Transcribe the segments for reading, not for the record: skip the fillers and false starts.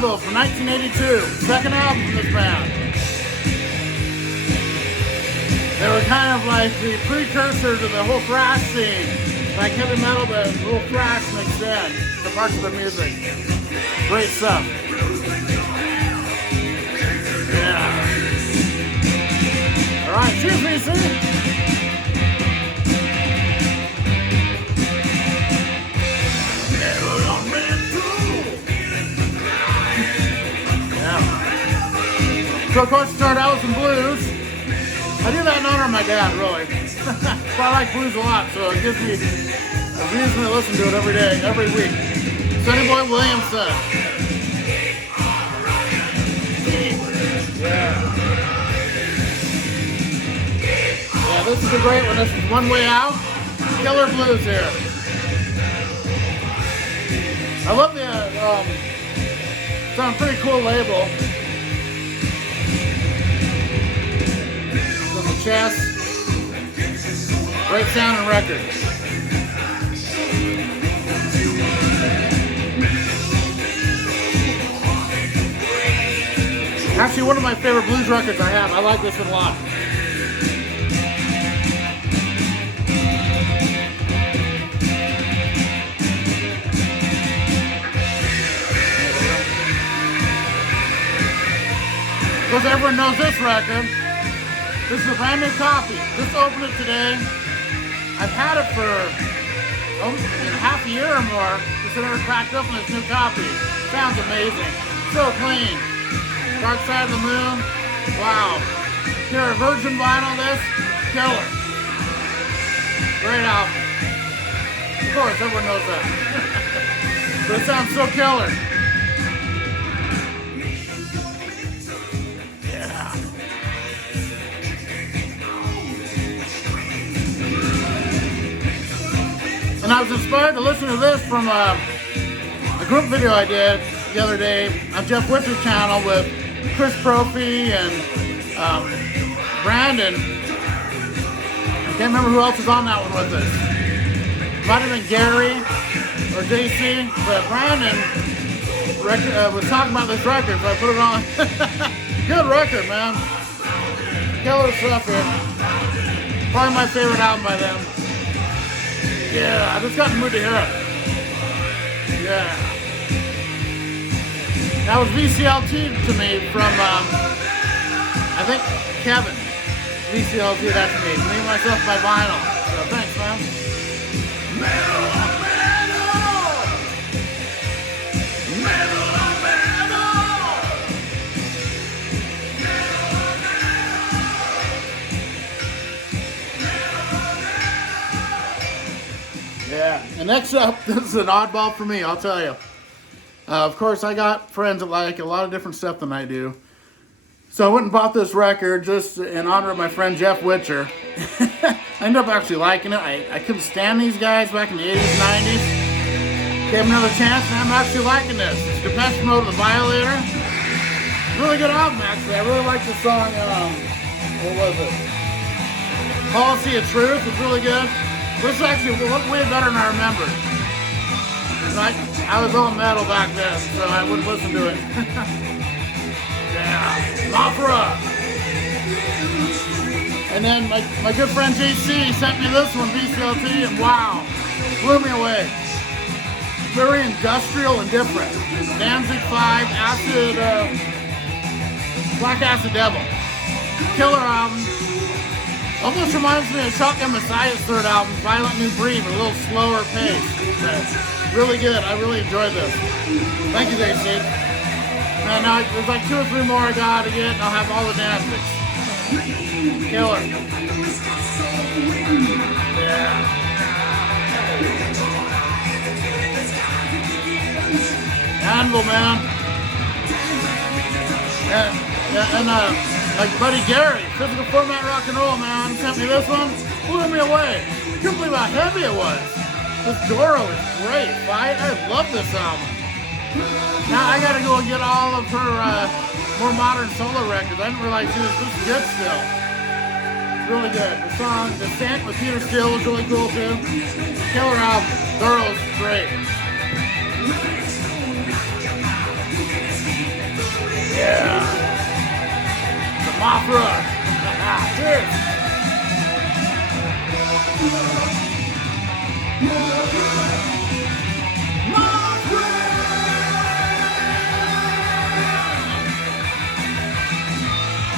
Turntable from 1982. Second album from this band. They were kind of like the precursor to the whole thrash scene. Like heavy metal, but a little thrash mixed in the parts of their music. Great stuff. Yeah. Alright, cheers, VC. Yeah. So of course, start out with some blues. I do that in honor of my dad, really. But I like blues a lot, so it gives me a reason to listen to it every day, every week. Sonny Boy Williamson. Yeah. Yeah, this is a great one. This is One Way Out. Killer blues here. I love the, it's on a pretty cool label. It's on the chest. Great sounding record. Actually, one of my favorite blues records I have. I like this one a lot. Because everyone knows this record. This is a brand new copy. Just opened it today. I've had it for half a year or more. Just never cracked open this new copy. Sounds amazing. So clean. Dark Side of the Moon. Wow. Hear a virgin vinyl this? Killer. Great album. Of course, everyone knows that. But it sounds so killer. And I was inspired to listen to this from a group video I did the other day on Jeff Witcher's channel with Chris Prophy and Brandon. I can't remember who else was on that one with us. Might have been Gary or JC, but Brandon was talking about this record, so I put it on. Good record, man. Killer stuff here. Probably my favorite album by them. Yeah, I just got in the mood to hear it. Yeah. That was VCLT to me from, I think, Kevin. VCLT, that's me. Me, myself, my vinyl. So thanks, man. Metal, metal! Metal, Yeah, and next up, this is an oddball for me, I'll tell you. Of course, I got friends that like a lot of different stuff than I do. So I went and bought this record just in honor of my friend Jeff Witcher. I ended up actually liking it. I couldn't stand these guys back in the 80s, 90s. Gave them another chance, and I'm actually liking this. It's Depeche Mode, The Violator. Really good album, actually. I really like the song, what was it? Policy of Truth. It's really good. This actually looked way better than I remembered. I was all metal back then, so I wouldn't listen to it. Yeah, opera. And then my good friend JC sent me this one, VCLT, and wow, blew me away. Very industrial and different. Danzig 5, Acid, Black Acid Devil. Killer album. Almost reminds me of Shotgun Messiah's third album, Violent New Breed, but a little slower pace. But really good. I really enjoyed this. Thank you, JC. And now there's like 2 or 3 more I gotta get, and I'll have all the dances. Killer. Yeah. Anvil, man. And like Buddy Gary, Physical Format Rock and Roll, man, sent me this one, blew me away. Couldn't believe how heavy it was. This Doro is great. I love this album. Now I gotta go and get all of her more modern solo records. I didn't realize she was this good still. It's really good. The song Descent with Peter Steele was really cool too. Killer album. Doro's great. Mothra. Cheers.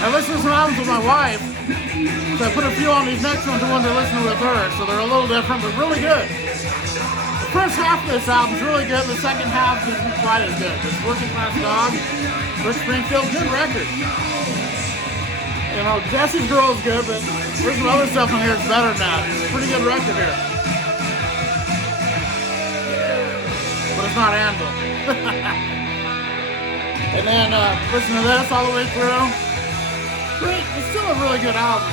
I listen to some albums with my wife, so I put a few on these next ones, the ones I listen to with her, so they're a little different, but really good. The first half of this album is really good, the second half isn't quite as good. This Working Class Dog, Rick Springfield, good record. You know, Jesse's Girl is good, but there's some other stuff on here that's better than that. It's a pretty good record here. But it's not Anvil. And then listen to this all the way through. Great, it's still a really good album.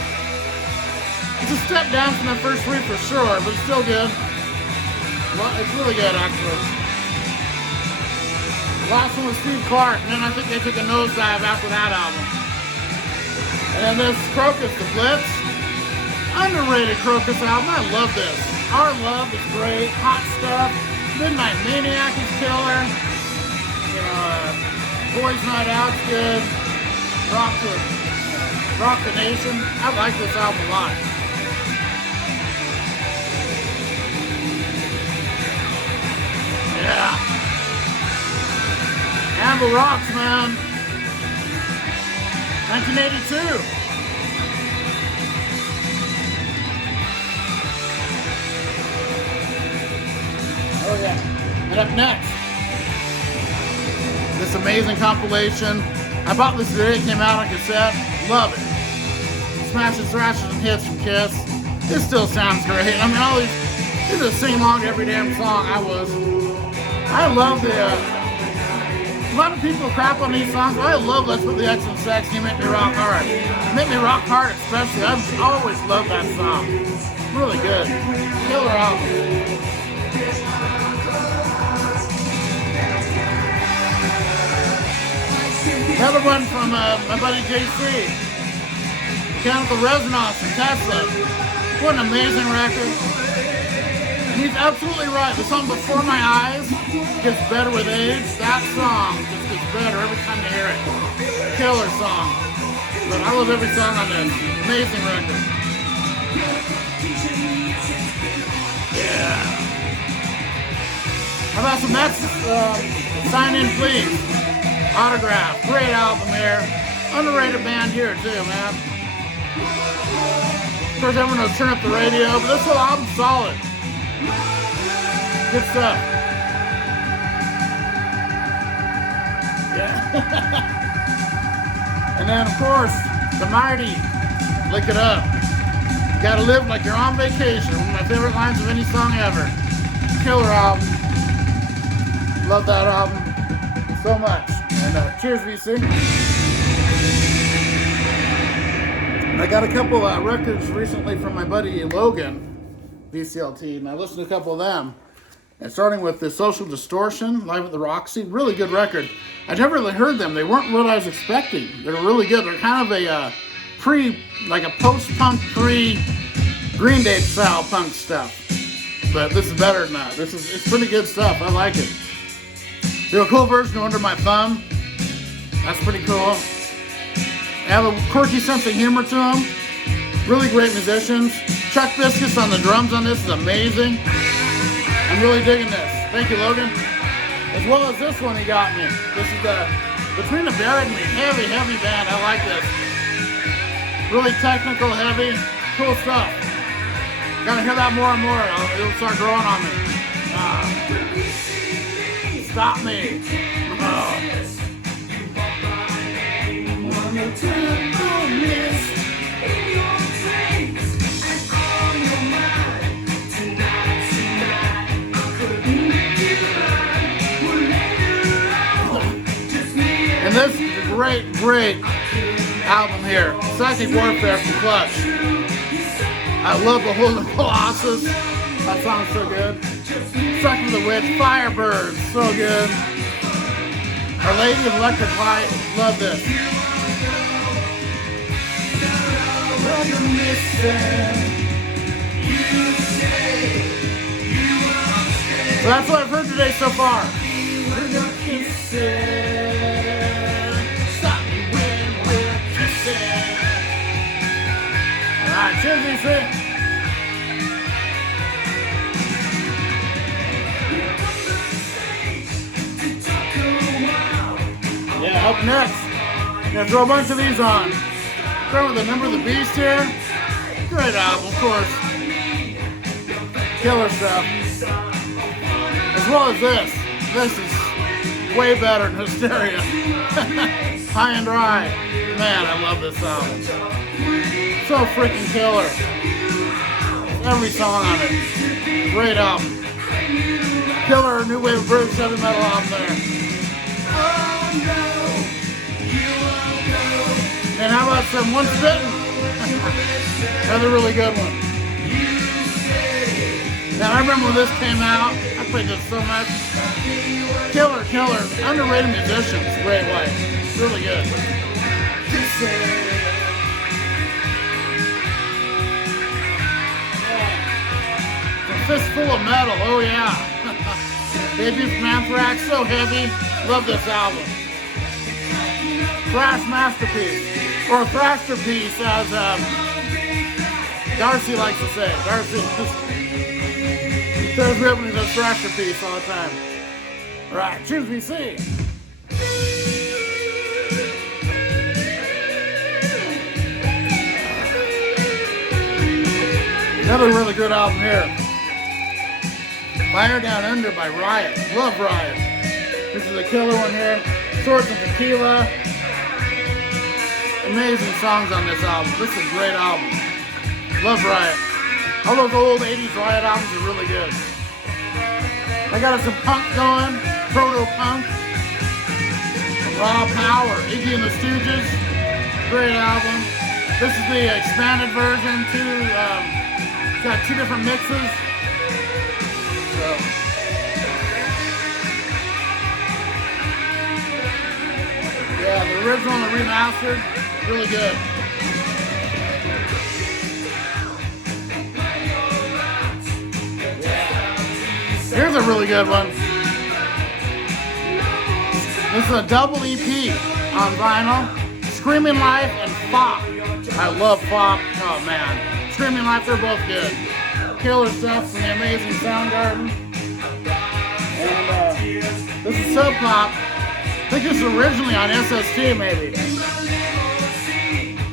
It's a step down from the first three for sure, but it's still good. Well, it's really good, actually. The last one was Steve Clark, and then I think they took a nosedive after that album. And then this Crocus, The Blitz. Underrated Crocus album, I love this. Our Love is great, Hot Stuff, Midnight Maniac is killer. You know, Boys Night Out's good. Rock the Nation. I like this album a lot. Yeah. Anvil rocks, man. 1982. Oh yeah. And up next, this amazing compilation. I bought this today. It came out on cassette. Love it. Smashes, thrashes, and hits from Kiss. It still sounds great. I mean, all these just sing along to every damn song. I love the. A lot of people crap on these songs, but I love Let's Put the X in Sex. You Make Me Rock Hard. Make Me Rock Hard, especially. I've always loved that song. Really good. Killer album. Another one from my buddy JC. Mechanical Resonance from Tesla. What an amazing record. And he's absolutely right. The song Before My Eyes gets better with age. That song just gets better every time you hear it. Killer song. But I love every song on this. Amazing record. Yeah. How about some next? Sign In Please. Autograph. Great album here. Underrated band here too, man. Of course, everyone knows Turn Up the Radio, but this whole album's solid. Good stuff. Yeah. And then, of course, the mighty Lick It Up. You gotta live like you're on vacation. One of my favorite lines of any song ever. Killer album. Love that album so much. And cheers, VC. I got a couple records recently from my buddy Logan, VCLT, and I listened to a couple of them. And starting with the Social Distortion, Live at the Roxy, really good record. I never really heard them. They weren't what I was expecting. They're really good. They're kind of a like a post-punk, pre-Green Day style punk stuff. But this is better than that. It's pretty good stuff. I like it. Do a cool version of Under My Thumb. That's pretty cool. They have a quirky sense of humor to them. Really great musicians. Chuck Biscuits on the drums on this is amazing. I'm really digging this. Thank you, Logan. As well as this one he got me. This is the Between the Buried and Me. Heavy, heavy band. I like this. Really technical, heavy, cool stuff. Gotta hear that more and more. It'll start growing on me. Stop me. Oh. And this is a great, great album here. Psychic Warfare from Clutch. I love the whole Colossus. That song's so good. Suck of the Witch, Firebird, so good. Our Lady of Electric Light, love this. So that's what I've heard today so far. Stop me when we're kissing. Cheers, DC. Yeah, up next, gonna throw a bunch of these on. Start with the Number of the Beast here. Great album, of course. Killer stuff. As well as this. This is way better than Hysteria. High and Dry. Man, I love this album. So freaking killer. Every song on it. Great album. Killer new wave British heavy metal album there. And how about some Once Bitten? Another really good one. Now I remember when this came out, I played this so much. Killer. Underrated musicians, great way. Really good. A Fistful of Metal, oh yeah. Debut from Anthrax, so heavy. Love this album. Thrash masterpiece. Or Thrashterpiece, as Darcy likes to say. Darcy tells me opening a Thrashterpiece all the time. All right, choose VC. Another really good album here. Fire Down Under by Riot. Love Riot. This is a killer one here. Swords and Tequila. Amazing songs on this album. This is a great album. Love Riot. All those old 80s Riot albums are really good. I got some punk going. Proto-punk. Raw Power. Iggy and the Stooges. Great album. This is the expanded version too. It's got two different mixes. So. Yeah, the original and the remastered. Really good. Here's a really good one. This is a double EP on vinyl. Screaming Life and Fop. I love Fop. Oh man. Screaming Life, they're both good. Killer stuff from the amazing Soundgarden. And this is Sub Pop. I think this was originally on SST maybe.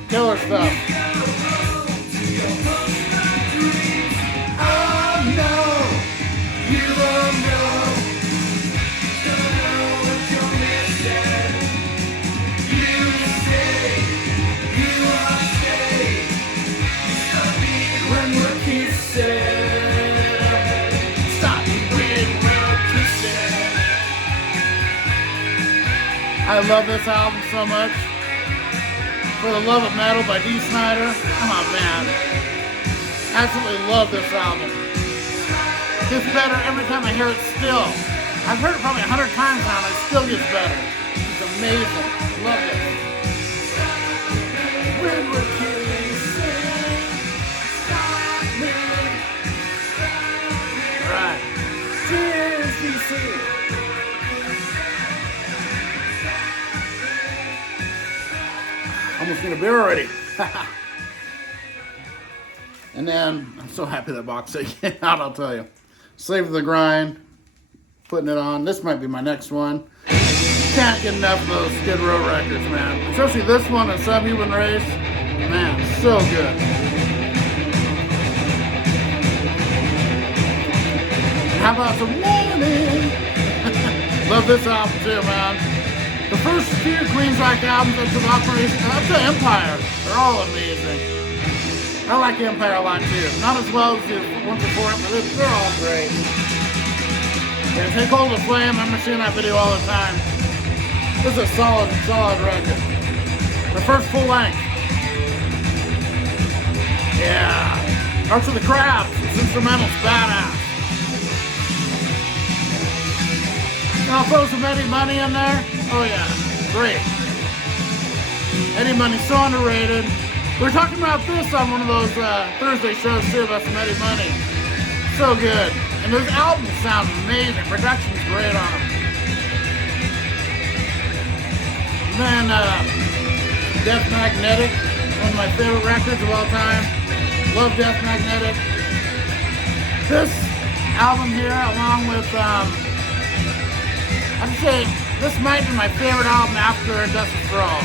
Killer stuff. Oh no, you don't know. Don't know what you're missing. You say, you are safe. Stop me when we're kissing. Stop me when we're kissing. I love this album so much. For the Love of Metal by Dee Snider. Oh man. Absolutely love this album. It gets better every time I hear it still. I've heard it probably 100 times now and it still gets better. It's amazing. Love it. When we're kissing, stop me. Alright. Cheers, DC. Almost need a beer already. And then, I'm so happy that box set came out, I'll tell you. Slave to the Grind, putting it on. This might be my next one. Can't get enough of those Skid Row records, man. Especially this one, A Subhuman Race. Man, so good. How about some Warning? Love this album too, man. The first few Queensryche albums up to Operation, up to Empire, they're all amazing. I like Empire a lot too. Not as well as the ones before it, but they're all great. Yeah, Take Hold of Flame, I remember seeing that video all the time. This is a solid record. The first full length. Yeah. Arts of the Crabs, this instrumental's badass. And I'll throw some Eddie Money in there. Oh yeah, great. Eddie Money's so underrated. We were talking about this on one of those Thursday shows too, about some Eddie Money. So good. And those albums sound amazing. Production's great on them. And then Death Magnetic, one of my favorite records of all time. Love Death Magnetic. This album here, along with, I'd say this might be my favorite album after Justice for All,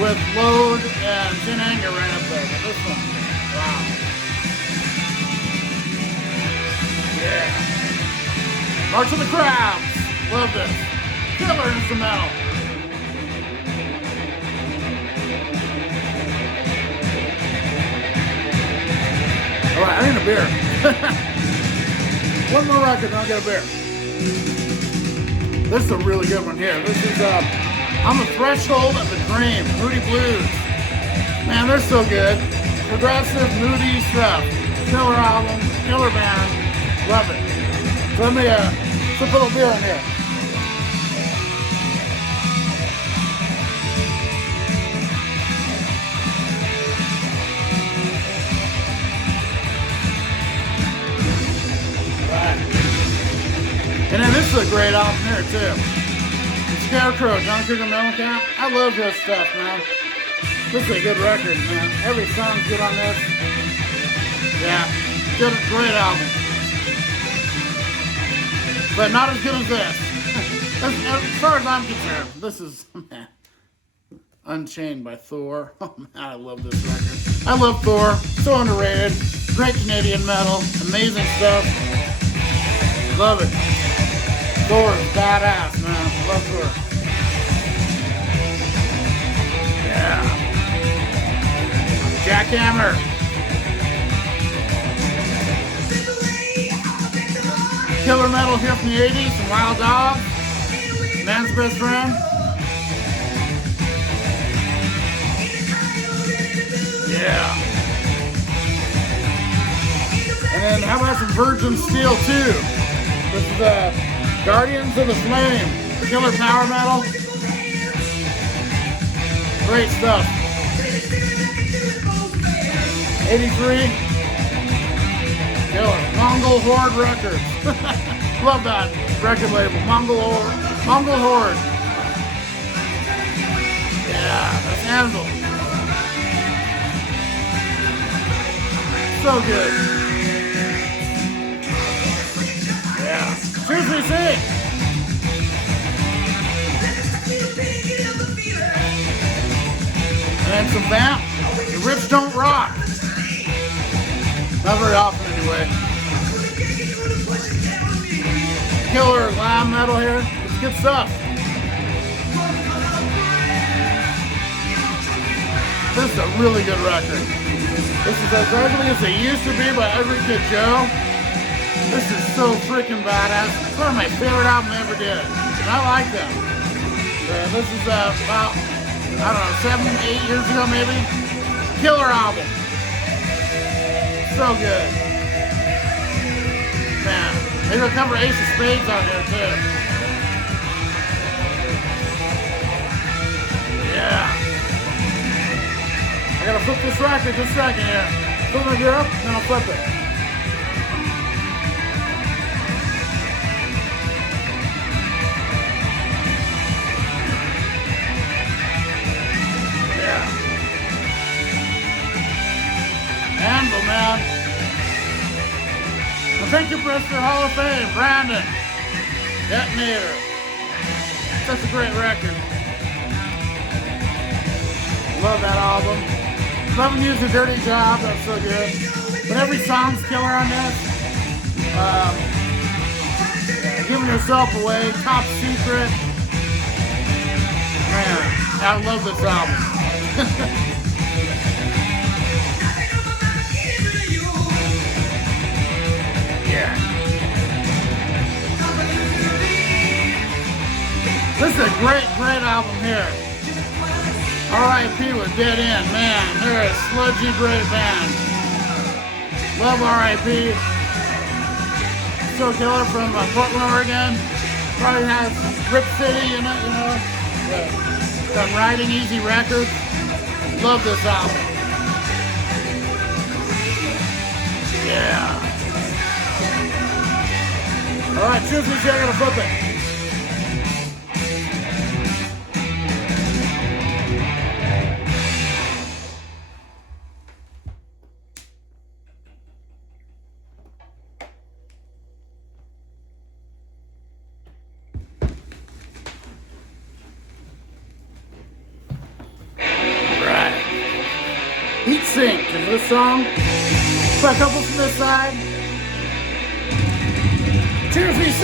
with Load and Sin Anger right up there. But this one, wow. Yeah. March of the Crowds. Love this. Killer instrumental. Alright, I need a beer. One more record and I'll get a beer. This is a really good one here. This is On the Threshold of the Dream, Moody Blues. Man, they're so good. Progressive, moody stuff. Killer album, killer band. Love it. So let me put a little beer in here. And then this is a great album here too. Scarecrow, John Cougar Mellencamp. I love his stuff, man. This is a good record, man. Every song's good on this. Yeah, good, great album. But not as good as this. As far as I'm concerned, this is, man, Unchained by Thor. Oh man, I love this record. I love Thor. So underrated. Great Canadian metal. Amazing stuff. Love it. Thor is badass, man. Love Thor. Yeah. Jackhammer. Killer metal here from the 80s. Some Wild Dog. Man's Best Friend. Yeah. And then how about some Virgin Steel too? This is Guardians of the Flame, killer power metal. Great stuff. 83. Killer. Mongol Horde Records. Love that record label. Mongol Horde. Yeah, that's Anvil. So good. Yeah. Choose me sing. And some Vamp. The Rich Don't Rock. Not very often anyway. Killer glam metal here. It's good stuff. This is a really good record. This is as ugly as it used to be by Every Kid Joe. This is so freaking badass. It's one of my favorite albums I ever did. And I like them. This is about, I don't know, 7, 8 years ago maybe. Killer album. So good. Man, maybe I'll cover Ace of Spades on here too. Yeah. I gotta flip this record just a second here. Flip my gear up, then I'll flip it. Yeah. Anvil, man. Well, thank you, Mr. Hall of Fame, Brandon. Detonator. Such a great record. Love that album. Love and Use a Dirty Job, that's so good. But every song's killer on this. Giving Yourself Away, Top Secret. Man, I love this album. Yeah. This is a great, great album here. R.I.P. with Dead End, man, they're a sludgy great band. Love R.I.P. So killer from Portland, Oregon. Probably has Rip City in it, you know. From Riding Easy Records. Love this album. Yeah. All right, choose me, I'm gonna flip it. sync of this song. Play a couple from this side. Cheers, VC!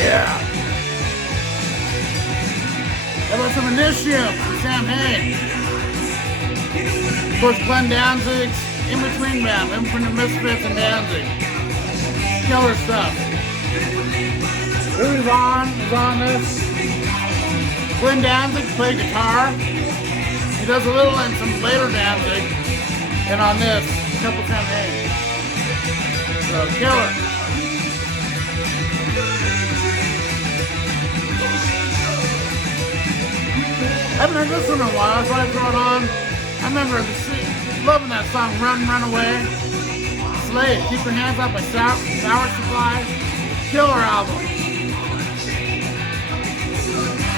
Yeah. How about some Initium from Sam Hain? Of course, Glenn Danzig's In Between Band, In Between the Misfits and Danzig. Killer stuff. Louis Vaughn is on this. Glenn Danzig played guitar. He does a little in some later Danzig. And on this, a couple Sam Hain. So, killer. I haven't heard this one in a while, so I throw it on. I remember loving that song, Run, Run Away. Slade, Keep Your Hands Up by Sour Supply. Killer album.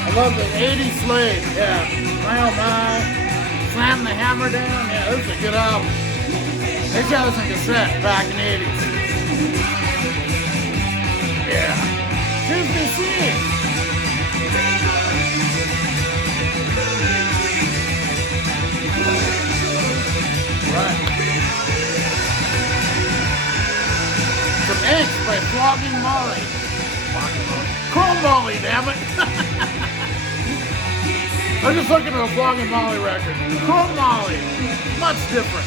I love the 80s Slade, yeah. My oh my. Slam the Hammer Down, yeah, this is a good album. They got this on cassette back in the 80s. Yeah. Cheers, BC. Right. Some Ink by Flogging Molly. Chrome Molly, damn it. I'm just looking at a Flogging Molly record. Chrome Molly. Much different.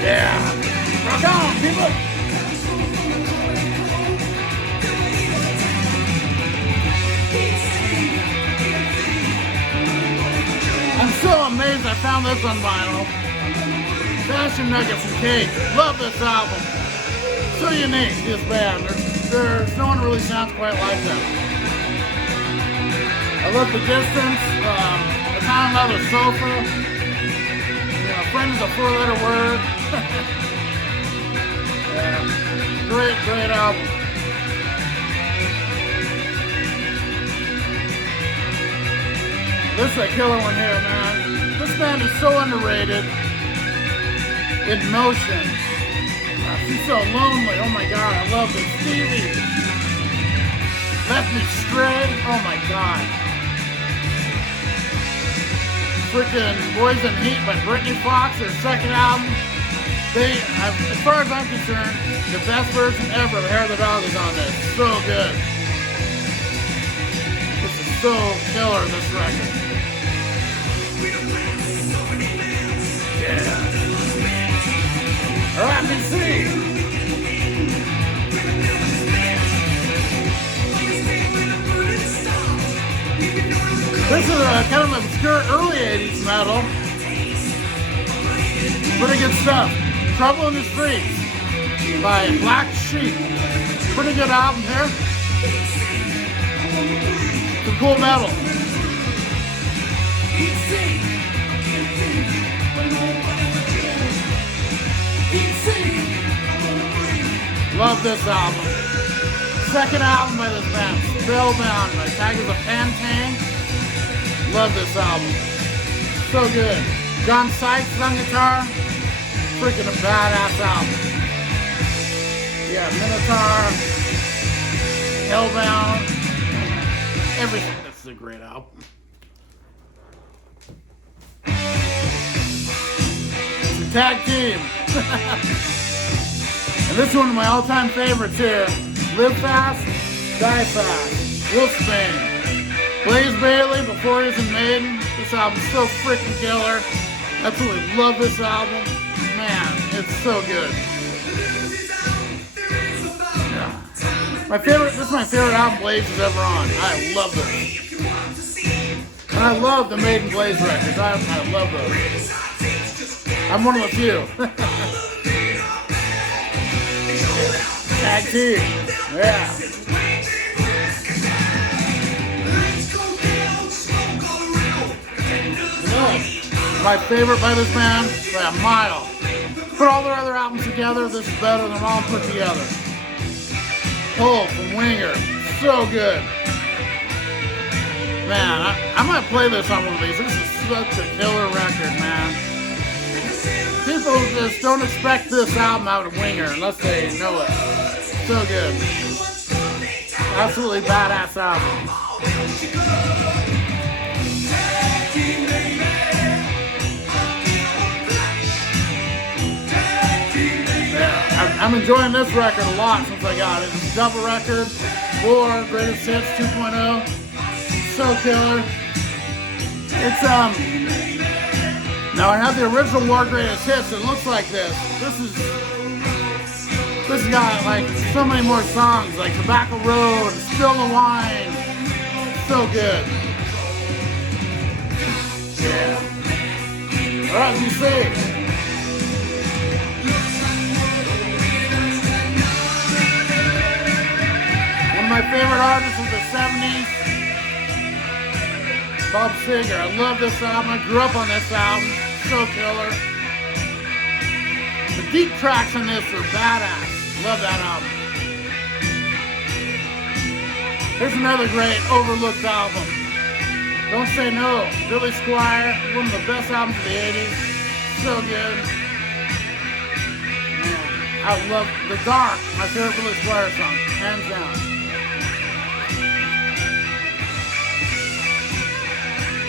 Yeah. Rock on, people. I'm so amazed I found this on vinyl. Fashion Nuggets and Cake. Love this album. So unique, this band. There's no one really sounds quite like them. I love The Distance. I kind of love The Sofa. You know, Friend is a 4-letter word. Yeah. Great album. This is a killer one here, man. This band is so underrated. In Motion. She's so lonely. Oh my god, I love this. Stevie. Left Me Stray. Oh my god. Freaking Boys in Heat by Britney Fox, their second album. As far as I'm concerned, the best version ever of Hair of the Dog is on this. So good. This is so killer, this record. Yeah. Alright, let's see. This is a kind of obscure early 80s metal. Pretty good stuff. Trouble in the Streets by Black Sheep. Pretty good album here. Some cool metal. Love this album. Second album by this band, Spellbound by Tigers of Pantang. Love this album. So good. John Sykes on guitar. Freaking a badass album. Yeah, Minotaur, Hellbound, everything. This is a great album. It's a tag team. And this is one of my all-time favorites here. Live Fast, Die Fast. Wolfsbane. Blaze Bayley before he was in Maiden. This album's so freaking killer. Absolutely love this album. Man, it's so good. Yeah. This is my favorite album Blaze has ever on. I love this. And I love the Maiden Blaze records. I love those. I'm one of the few. Tag team. Yeah. My favorite by this band by a mile. Put all their other albums together, this is better than all put together. Pull from Winger. So good. Man, I might play this on one of these. This is such a killer record, man. People just don't expect this album out of Winger unless they know it. So good. Absolutely badass album. Yeah, I'm enjoying this record a lot since I got it. It's a double record, 4 Greatest Hits 2.0. So killer. It's now I have the original War Greatest Hits. It looks like this. This has got like so many more songs, like Tobacco Road, Spill the Wine. So good. Yeah. All right, you see. One of my favorite artists of the 70s, Bob Seger. I love this album. I grew up on this album. So killer. The deep tracks on this are badass. Love that album. Here's another great overlooked album. Don't Say No. Billy Squier. One of the best albums of the 80s. So good. Man, I love The Dark. My favorite Billy Squier song. Hands down.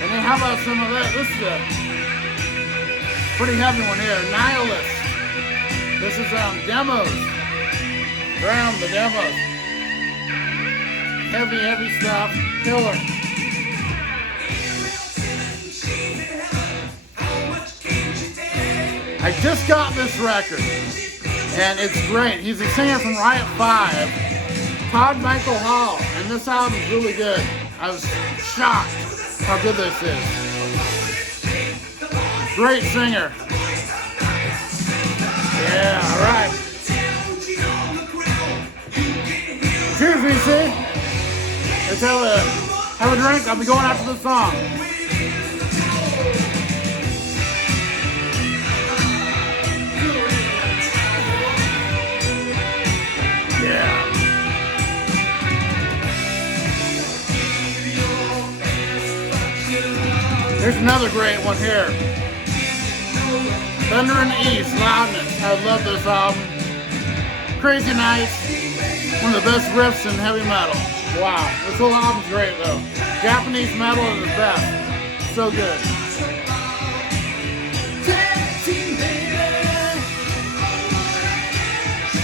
And then how about some of this? This is a pretty heavy one here. Nihilist. This is demos. Brown, the demos. Heavy, heavy stuff. Killer. I just got this record, and it's great. He's a singer from Riot 5, Todd Michael Hall, and this album is really good. I was shocked how good this is. Great singer. Yeah, all right. Cheers, VC. Let's have a drink. I'll be going after the song. Yeah. Here's another great one here. Thunder in the East, Loudness. I love this album. Crazy Nights. One of the best riffs in heavy metal. Wow. This whole album's great though. Japanese metal is the best. So good.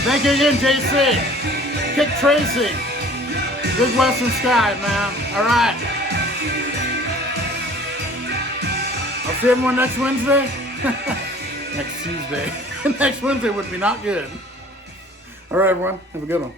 Thank you again, JC. Kick Tracy. Big Western Sky, man. Alright. I'll see everyone next Wednesday. Next Tuesday. Next Wednesday would be not good. Alright, everyone. Have a good one.